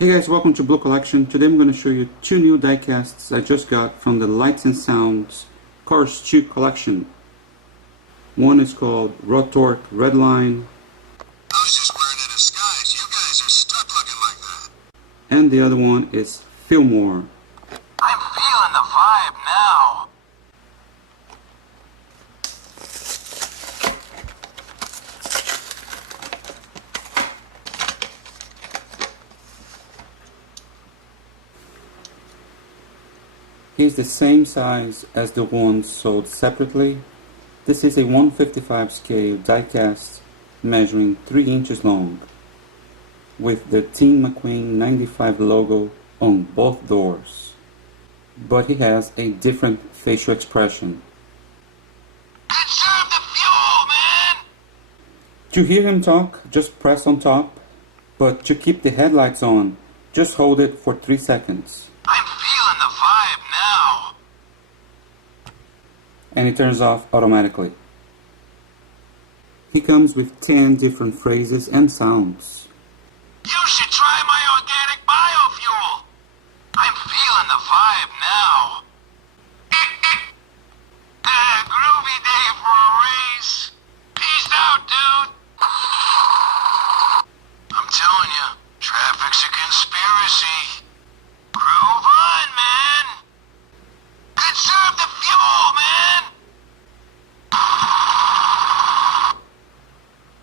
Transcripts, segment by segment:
Hey guys, welcome to Blue Collection. Today I'm going to show you two new diecasts I just got from the Lights and Sounds Cars 2 collection. One is called Rotork Redline. I was just wearing a disguise. You guys are stuck looking like that. And the other one is Fillmore. I'm feeling the vibe now. He's the same size as the ones sold separately. This is a 155 scale diecast measuring 3 inches long, with the Team McQueen 95 logo on both doors. But he has a different facial expression. Conserve the fuel, man! To hear him talk, just press on top, but to keep the headlights on, just hold it for 3 seconds. I'm feeling the vibe now. And it turns off automatically. He comes with 10 different phrases and sounds. You should try my organic biofuel. I'm feeling the vibe now. Groovy day for a race. Peace out, dude. I'm telling you, traffic's a conspiracy. Groove on, man. Conserve the fuel, man.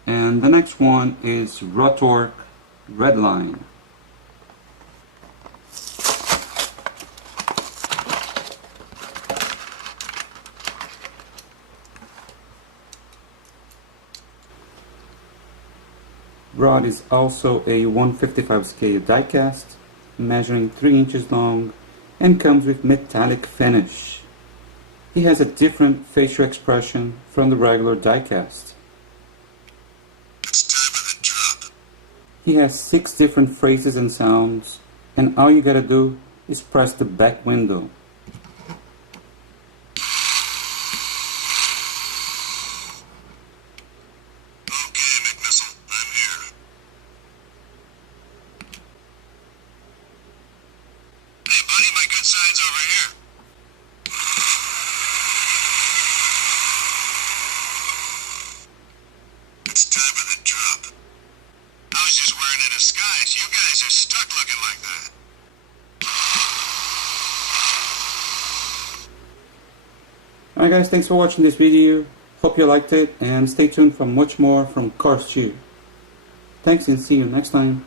And the next one is Rotork Redline. Rod is also a 155 scale diecast, measuring 3 inches long, and comes with metallic finish. He has a different facial expression from the regular diecast. It's time for the drop. He has 6 different phrases and sounds, and all you gotta do is press the back window. Okay, McMissile, I'm here. Hey, buddy, my good side's over here. It's time for the drop. I was just wearing a disguise. You guys are stuck looking like that. Alright guys, thanks for watching this video. Hope you liked it, and stay tuned for much more from Cars 2. Thanks and see you next time.